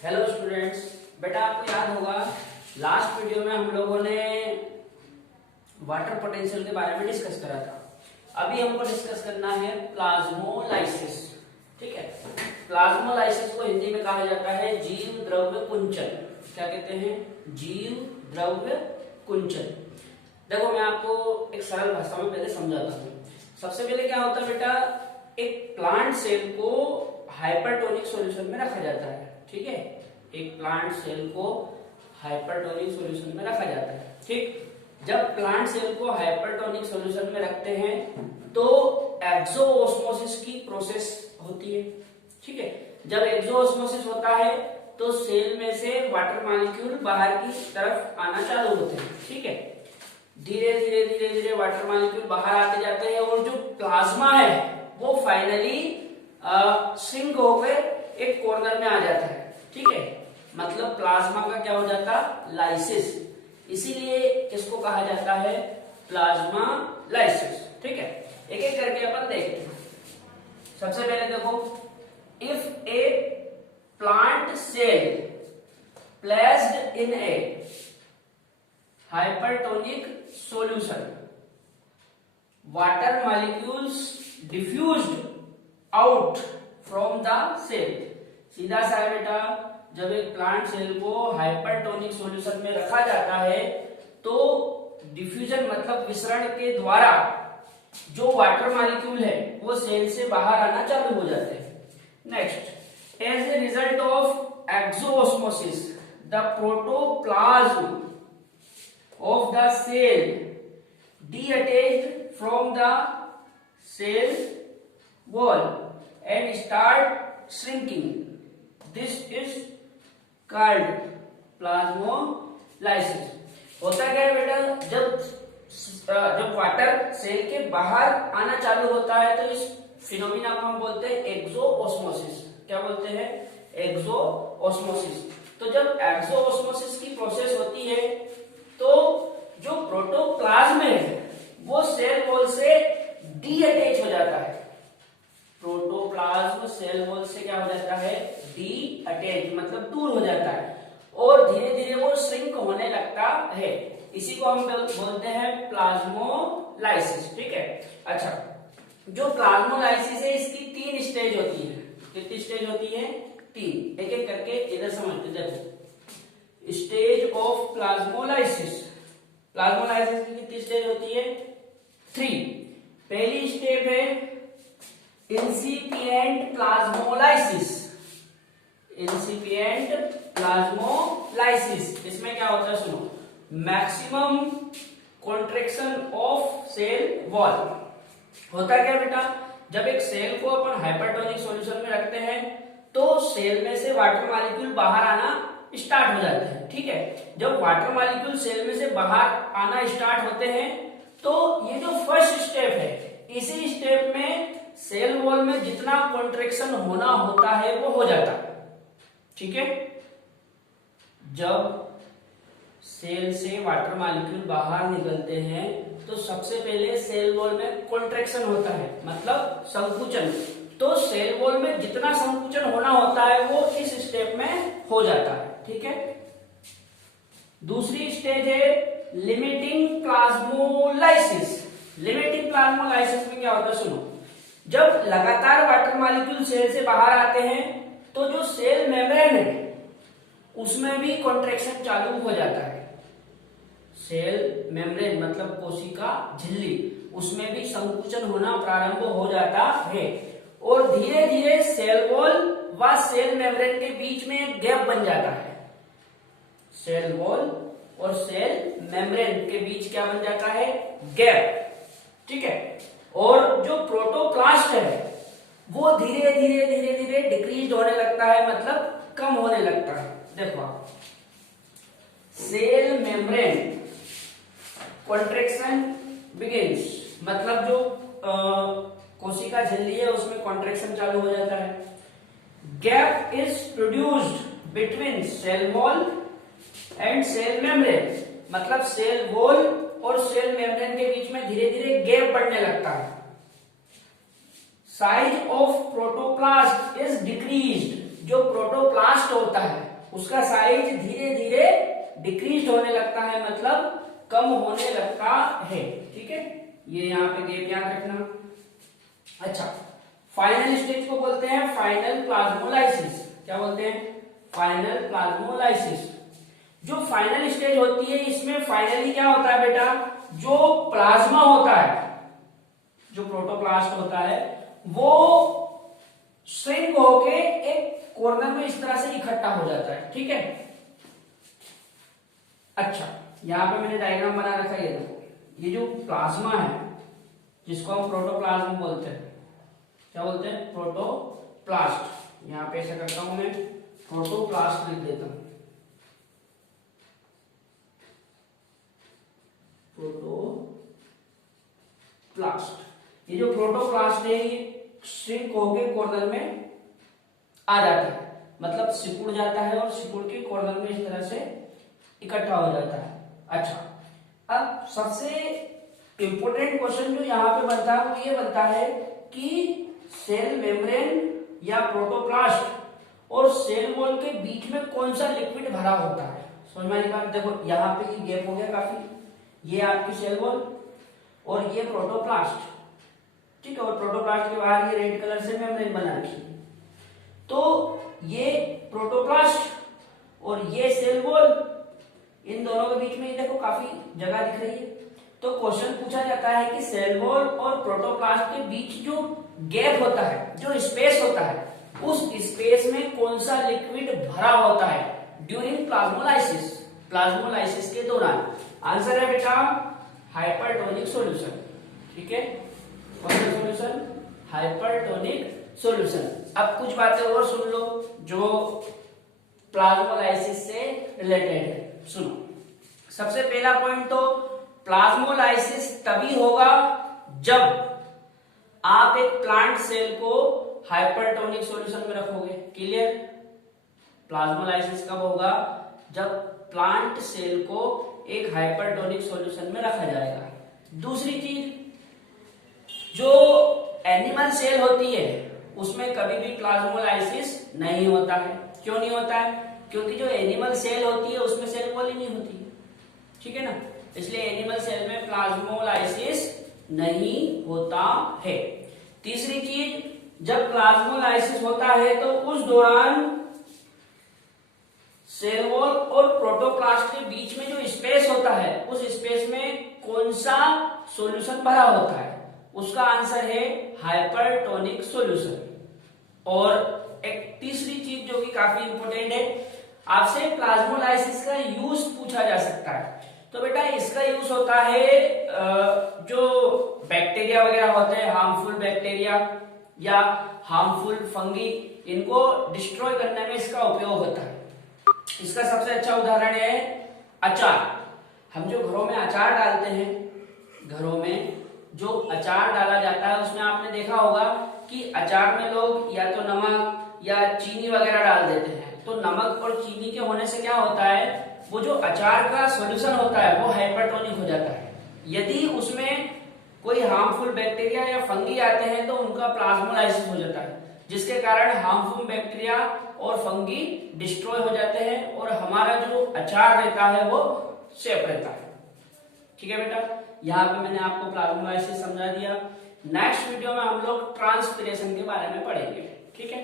Hello students, बेटा आपको याद होगा लास्ट वीडियो में हम लोगों ने वाटर पोटेंशियल के बारे में डिस्कस करा था। अभी हमको डिस्कस करना है प्लाज्मोलाइसिस। ठीक है, प्लाज्मोलाइसिस को हिंदी में कहा जाता है जीव द्रव्य कुंचन। क्या कहते हैं? जीव द्रव्य कुंचन। देखो मैं आपको एक सरल भाषा में पहले समझाता हूँ। सबसे पहले क्या होता है बेटा, एक प्लांट सेल को हाइपरटोनिक सॉल्यूशन में रखा जाता है। ठीक है, एक प्लांट सेल को हाइपरटोनिक सॉल्यूशन में रखा जाता है। ठीक, जब प्लांट सेल को हाइपरटोनिक सॉल्यूशन में रखते हैं तो एक्सोऑस्मोसिस की प्रोसेस होती है। ठीक है, जब एक्सोऑस्मोसिस होता है तो सेल में से वाटर मॉलिक्यूल बाहर की तरफ आना चालू होते हैं। ठीक है, धीरे धीरे धीरे धीरे वाटर मॉलिक्यूल बाहर आते जाते हैं और जो प्लाज्मा है वो फाइनली श्रिंक होकर एक कॉर्नर में आ जाता है। ठीक है, मतलब प्लाज्मा का क्या हो जाता? लाइसिस। इसीलिए इसको कहा जाता है प्लाज्मा लाइसिस। ठीक है, एक एक करके अपन देखते हैं। सबसे पहले देखो, if a plant cell placed in a hypertonic solution, water molecules diffused out from the cell। सीधा सा है बेटा, जब एक प्लांट सेल को हाइपरटोनिक सॉल्यूशन में रखा जाता है तो डिफ्यूजन मतलब विसरण के द्वारा जो वाटर मॉलिक्यूल है वो सेल से बाहर आना चालू हो जाते हैं। Next, as a result of exosmosis the protoplasm of the cell detached from the cell wall and start shrinking. This is called plasmolysis। होता क्या है बेटा, जब वाटर सेल के बाहर आना चालू होता है तो इस फिनोमिना को हम बोलते हैं एक्सोऑस्मोसिस। क्या बोलते हैं? एक्सोऑस्मोसिस। तो जब एक्सोऑस्मोसिस की प्रोसेस होती है तो जो प्रोटोप्लाज्म है वो सेल वॉल से डी अटैच हो जाता है। प्रोटोप्लाज्म सेल वॉल से क्या हो जाता है? डी अटैच, मतलब दूर हो जाता है और धीरे धीरे वो श्रिंक होने लगता है। इसी को हम बोलते हैं प्लाज्मोलाइसिस। ठीक है, अच्छा, जो प्लाज्मोलाइसिस है इसकी 3 स्टेज होती है। कितनी स्टेज होती है? 3। एक एक करके इधर समझते देखो। Stage of plasmolysis. प्लाज्मोलाइसिस की कितनी स्टेज होती है? 3। पहली स्टेप है इंसिपिएंट प्लाज्मोलाइसिस। इंसिपिएंट प्लाज्मोलाइसिस, इसमें क्या होता है सुनो, maximum contraction of cell wall. होता क्या बेटा, जब एक सेल को अपन हाइपरटोनिक सॉल्यूशन में रखते हैं तो सेल में से वाटर मॉलिक्यूल बाहर आना स्टार्ट हो जाते हैं। ठीक है, जब वाटर मॉलिक्यूल सेल में से बाहर आना स्टार्ट होते हैं तो ये जो फर्स्ट स्टेप है, इसी स्टेप में सेल वॉल में जितना कॉन्ट्रैक्शन होना होता है वो हो जाता है। ठीक है, जब सेल से वाटर मॉलिक्यूल बाहर निकलते हैं तो सबसे पहले सेल वॉल में कॉन्ट्रैक्शन होता है, मतलब संकुचन। तो सेल वॉल में जितना संकुचन होना होता है वो इस स्टेप में हो जाता है। ठीक है, दूसरी स्टेज है लिमिटिंग प्लाज्मोलाइसिस। लिमिटिंग प्लाज्मोलाइसिस में क्या होता है सुनो, जब लगातार वाटर मॉलिक्यूल सेल से बाहर आते हैं तो जो सेल मेम्ब्रेन है उसमें भी कॉन्ट्रैक्शन चालू हो जाता है। सेल मेम्ब्रेन मतलब कोशिका झिल्ली, उसमें भी संकुचन होना प्रारंभ हो जाता है और धीरे धीरे सेल वॉल व सेल मेम्ब्रेन के बीच में एक गैप बन जाता है। सेल वॉल और सेल मेम्ब्रेन के बीच क्या बन जाता है? गैप। ठीक है, और जो प्रोटोप्लास्ट है वो धीरे धीरे धीरे धीरे डिक्रीज होने लगता है, मतलब कम होने लगता है। देखो सेल मेम्ब्रेन कॉन्ट्रैक्शन बिगिंस, मतलब जो कोशिका झिल्ली है उसमें कॉन्ट्रैक्शन चालू हो जाता है। Gap is produced between cell wall and cell membrane, मतलब सेल वॉल और सेल मेम्ब्रेन के बीच में धीरे धीरे गैप बढ़ने लगता है। Size of protoplast is decreased, जो प्रोटोप्लास्ट प्रोटोप्लास्ट होता है उसका साइज धीरे धीरे डिक्रीज होने लगता है, मतलब कम होने लगता है। ठीक है, ये यहाँ पे गैप याद रखना। अच्छा, फाइनल स्टेज को बोलते हैं फाइनल प्लाज्मोलाइसिस। क्या बोलते हैं? Final plasmolysis. जो फाइनल स्टेज होती है इसमें फाइनली क्या होता है बेटा, जो प्लाज्मा होता है, जो प्रोटोप्लास्ट होता है वो श्रिंक होके एक कॉर्नर में इस तरह से इकट्ठा हो जाता है। ठीक है। अच्छा, यहां पे मैंने डायग्राम बना रखा है, ये देखो, ये जो प्लाज्मा है जिसको हम प्रोटोप्लाज्म बोलते हैं, क्या बोलते हैं? प्रोटोप्लास्ट। यहां पे ऐसा करता हूं मैं, प्रोटोप्लास्ट लिख देता हूं, प्रोटोप्लास्ट। ये जो प्रोटोप्लास्ट है ये श्रिंक होके कॉर्नर में आ जाता है, मतलब सिकुड़ जाता है और सिकुड़ के कॉर्नर में इस तरह से इकट्ठा हो जाता है। अच्छा, अब सबसे इंपॉर्टेंट क्वेश्चन जो यहाँ पे बनता है वो ये बनता है कि सेल मेम्ब्रेन या प्रोटोप्लास्ट और सेल वॉल के बीच में कौन सा लिक्विड भरा होता है। समझ में आई बात? देखो यहाँ पे ये गैप हो गया काफी, ये आपकी सेल वॉल और ये प्रोटोप्लास्ट। ठीक है, और प्रोटोप्लास्ट के बाहर ये रेड कलर से मेम्ब्रेन बना रखी है। तो ये प्रोटोप्लास्ट और ये सेल वॉल, इन दोनों के बीच में ये देखो काफी जगह दिख रही है। तो क्वेश्चन पूछा जाता है कि सेल वॉल और प्रोटोप्लास्ट के बीच जो गैप होता है, जो स्पेस होता है, उस स्पेस में कौन सा लिक्विड भरा होता है ड्यूरिंग प्लाज्मोलाइसिस, प्लाज्मोलाइसिस के दौरान। आंसर है बेटा हाइपरटोनिक सॉल्यूशन। ठीक है, कौन सा सॉल्यूशन? Hypertonic solution. अब कुछ बातें और सुन लो जो प्लाज्मोलाइसिस से रिलेटेड है। सुनो, सबसे पहला पॉइंट तो प्लाज्मोलाइसिस तभी होगा जब आप एक प्लांट सेल को हाइपरटोनिक सॉल्यूशन में रखोगे। क्लियर? प्लाज्मोलाइसिस कब होगा? जब प्लांट सेल को एक हाइपरटोनिक सॉल्यूशन में रखा जाएगा। दूसरी चीज, जो एनिमल सेल होती है उसमें कभी भी प्लाज्मोलाइसिस नहीं होता है। क्यों नहीं होता है? क्योंकि जो एनिमल सेल होती है उसमें सेल वॉल ही नहीं होती। ठीक है ना, इसलिए एनिमल सेल में प्लाज्मोलाइसिस नहीं होता है। तीसरी चीज, जब प्लाज्मोलाइसिस होता है तो उस दौरान सेल वॉल और प्रोटोप्लास्ट के बीच में जो स्पेस होता है उस स्पेस में कौन सा सॉल्यूशन भरा होता है? उसका आंसर है हाइपरटोनिक सॉल्यूशन। और एक तीसरी चीज जो कि काफी इंपॉर्टेंट है, आपसे प्लाज्मोलाइसिस का यूज पूछा जा सकता है। तो बेटा इसका यूज होता है जो बैक्टीरिया वगैरह होते हैं, हार्मफुल बैक्टीरिया या हार्मफुल फंगी, इनको डिस्ट्रॉय करने में इसका उपयोग होता है। इसका सबसे अच्छा उदाहरण है अचार। हम जो घरों में अचार डालते हैं, घरों में जो अचार डाला जाता है उसमें आपने देखा होगा कि अचार में लोग या तो नमक या चीनी वगैरह डाल देते हैं। तो नमक और चीनी के होने से क्या होता है, वो जो अचार का सॉल्यूशन होता है वो हाइपरटोनिक हो जाता है। यदि उसमें कोई हार्मफुल बैक्टीरिया या फंगी आते हैं तो उनका प्लाज्मोलाइसिस हो जाता है, जिसके कारण हार्मफुल बैक्टीरिया और फंगी डिस्ट्रॉय हो जाते हैं और हमारा जो अचार रहता है वो सेफ रहता है। ठीक है बेटा, यहाँ पे मैंने आपको प्लाज्मोलाइसिस समझा दिया। नेक्स्ट वीडियो में हम लोग ट्रांसपिरेशन के बारे में पढ़ेंगे। ठीक है।